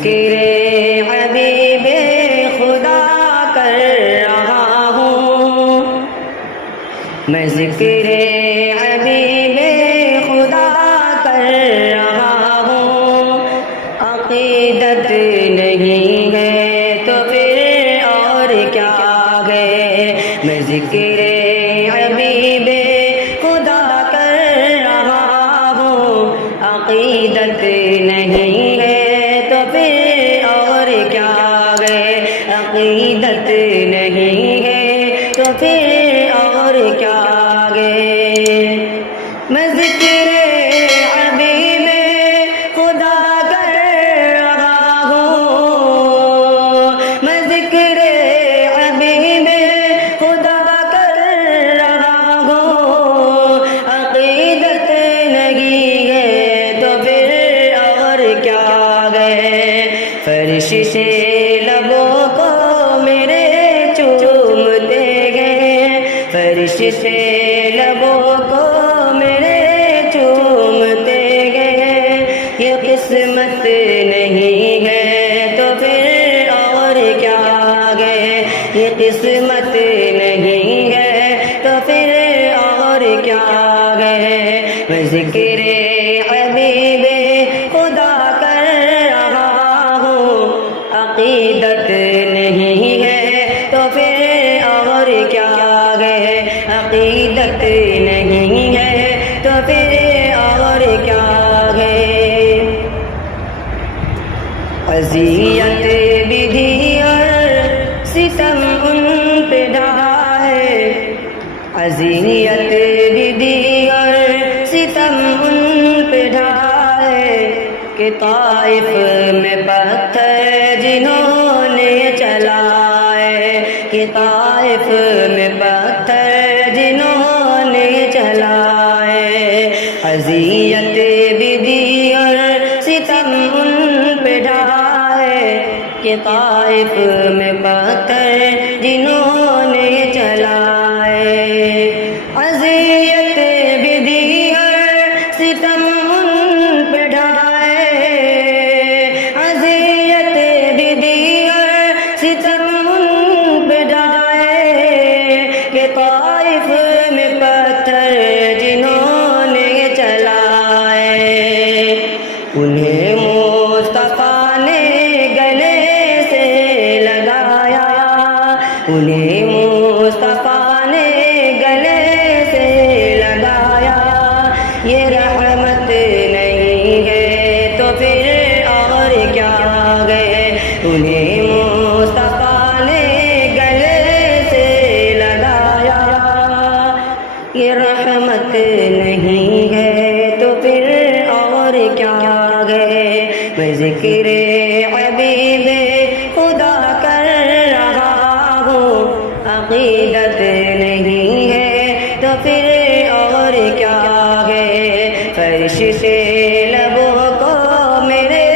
ذکر حبیب خدا کر رہا ہوں، میں ذکر حبیب خدا کر رہا ہوں، عقیدت نہیں ہے تو پھر اور کیا ہے، میں ذکر حبیب خدا کر رہا ہوں، عقیدت نہیں ہے تو پھر اور کیا ہے، عقیدت نہیں ہے تو پھر اور کیا ہے، میں ذکر حبیب خدا کر رہا ہوں، میں ذکر حبیب خدا کر رہا ہوں، عقیدت نہیں ہے تو پھر اور کیا ہے، فرش سے لبوں کو میرے چومتے گئے، فرش سے لبوں کو میرے چومتے گئے، یہ قسمت نہیں ہے تو پھر اور کیا ہے، یہ قسمت نہیں ہے تو پھر اور کیا ہے، میں ذکر حبیب خدا کر رہا ہوں، عقیدت نہیں ہے تو پھر اور کیا ہے، عقیدت نہیں ہے تو پھر اور کیا ہے، اذیت بھی دی اور ستم ان پہ ڈھا ہے، اذیت بھی دی اور ستم ان پہ ڈھا ہے، کہ طائف میں پتھر جنہوں نے چلائے، کہ طائف میں پتھر جنہوں نے چلائے، اذیت بھی دی اور ستم ان پہ ڈھائے، کہ طائف میں پتھر جنہوں نے چلائے، اذیت بھی دی اور ستم ان پہ ڈھائے، اذیت بھی دی اور ستم ان پہ ڈھائے، کہ طائف میں پتھر جنہوں نے چلائے، انہیں مصطفیٰ نے گلے سے لگایا، انہیں مصطفیٰ نے گلے سے لگایا، یہ رحمت نہیں ہے تو پھر اور کیا ہے، انہیں مصطفیٰ نے گلے سے لگایا، یہ رحمت نہیں ہے تو پھر اور کیا ہے، میں ذکر حبیب خدا کر رہا ہوں، عقیدت نہیں ہے تو پھر اور کیا ہے، فرش سے لبوں کو میرے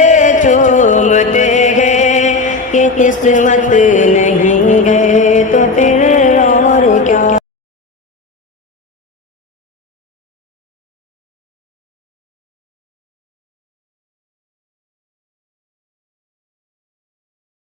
چومتے گئے، یہ قسمت نہیں ہے تو پھر